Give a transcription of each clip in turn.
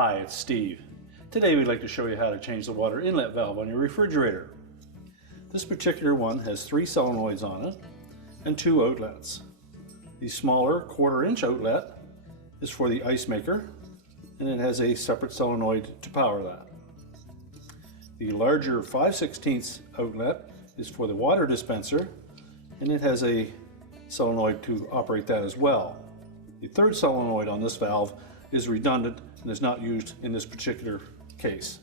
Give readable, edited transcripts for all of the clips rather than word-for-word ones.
Hi, it's Steve. Today we'd like to show you how to change the water inlet valve on your refrigerator. This particular one has 3 solenoids on it and 2 outlets. The smaller 1/4-inch outlet is for the ice maker, and it has a separate solenoid to power that. The larger 5/16 outlet is for the water dispenser, and it has a solenoid to operate that as well. The 3rd solenoid on this valve is redundant and is not used in this particular case.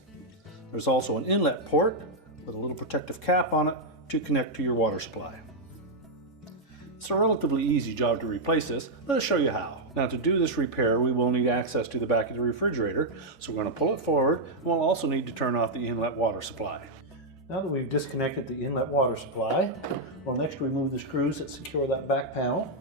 There's also an inlet port with a little protective cap on it to connect to your water supply. It's a relatively easy job to replace this. Let us show you how. Now, to do this repair, we will need access to the back of the refrigerator, so we're going to pull it forward, and we'll also need to turn off the inlet water supply. Now that we've disconnected the inlet water supply, we'll next remove the screws that secure that back panel.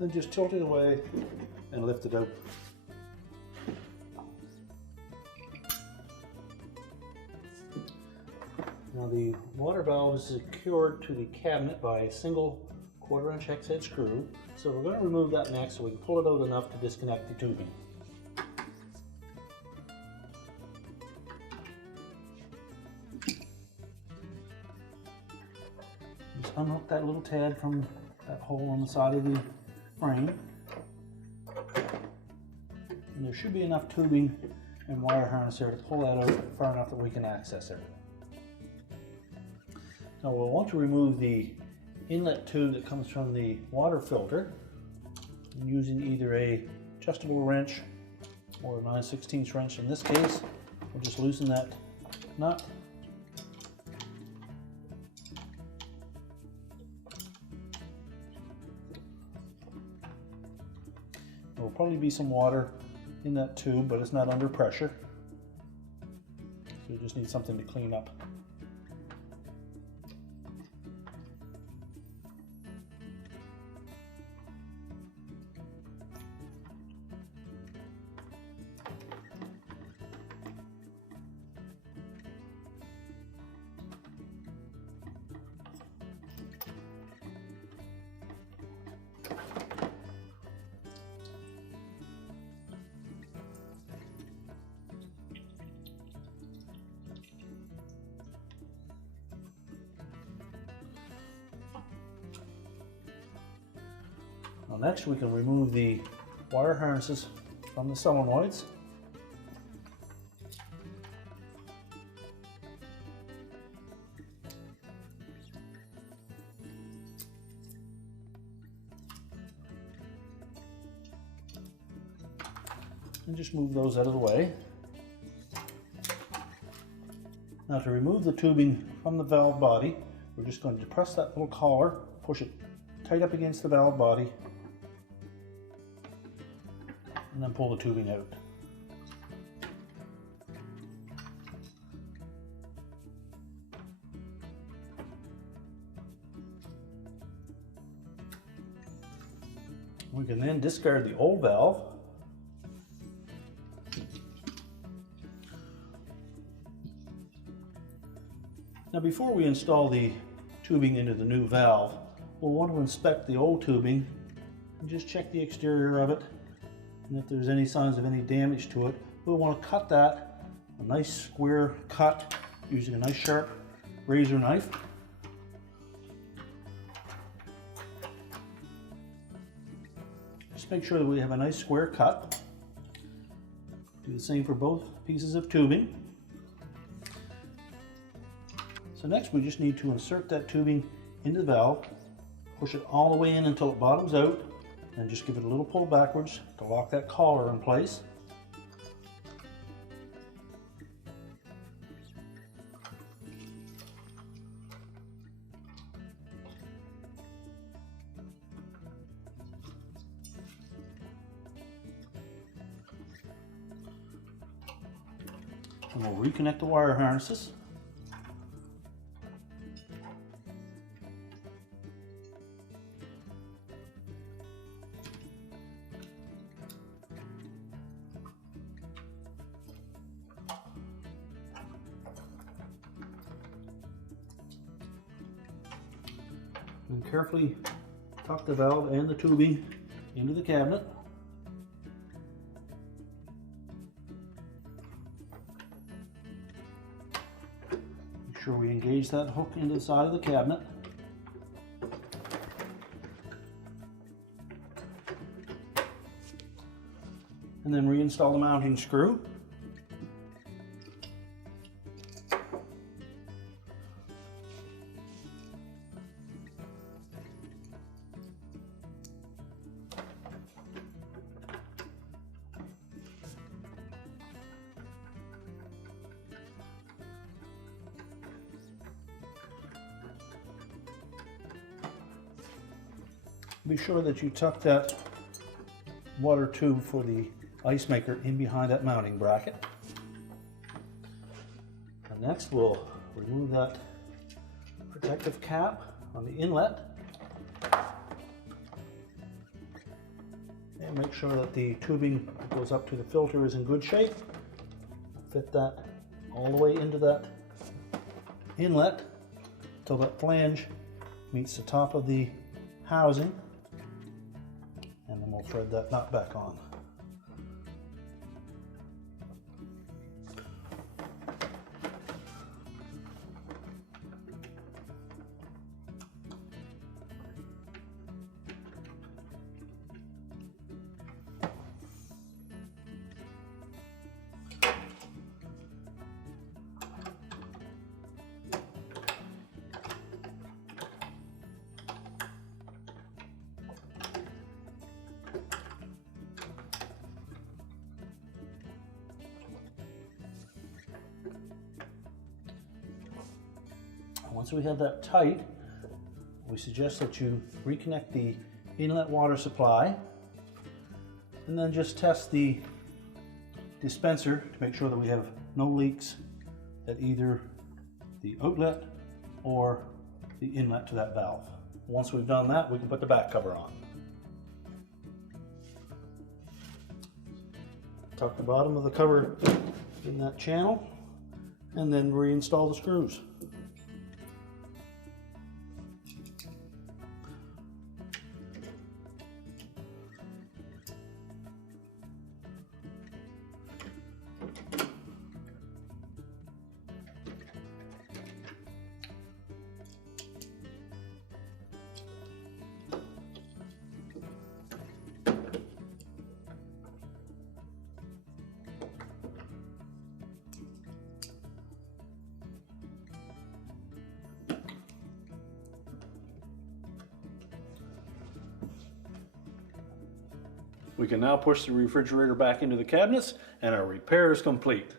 Then just tilt it away and lift it out. Now the water valve is secured to the cabinet by a single 1/4-inch hex head screw, so we're going to remove that next so we can pull it out enough to disconnect the tubing. Just unhook that little tab from that hole on the side of the frame, and there should be enough tubing and wire harness there to pull that out far enough that we can access it. Now we'll want to remove the inlet tube that comes from the water filter using either a adjustable wrench or a 9/16 wrench. In this case, we'll just loosen that nut. There will probably be some water in that tube, but it's not under pressure. So you just need something to clean up. Now next we can remove the wire harnesses from the solenoids. And just move those out of the way. Now to remove the tubing from the valve body, we're just going to depress that little collar, push it tight up against the valve body, and then pull the tubing out. We can then discard the old valve. Now before we install the tubing into the new valve, we'll want to inspect the old tubing and just check the exterior of it. And if there's any signs of any damage to it, we'll want to cut that, a nice square cut using a nice sharp razor knife. Just make sure that we have a nice square cut. Do the same for both pieces of tubing. So next we just need to insert that tubing into the valve, push it all the way in until it bottoms out, and just give it a little pull backwards to lock that collar in place. And we'll reconnect the wire harnesses. And carefully tuck the valve and the tubing into the cabinet. Make sure we engage that hook into the side of the cabinet. And then reinstall the mounting screw. Be sure that you tuck that water tube for the ice maker in behind that mounting bracket. And next we'll remove that protective cap on the inlet and make sure that the tubing that goes up to the filter is in good shape. Fit that all the way into that inlet until that flange meets the top of the housing, and then we'll thread that nut back on. Once we have that tight, we suggest that you reconnect the inlet water supply and then just test the dispenser to make sure that we have no leaks at either the outlet or the inlet to that valve. Once we've done that, we can put the back cover on. Tuck the bottom of the cover in that channel and then reinstall the screws. We can now push the refrigerator back into the cabinets and our repair is complete.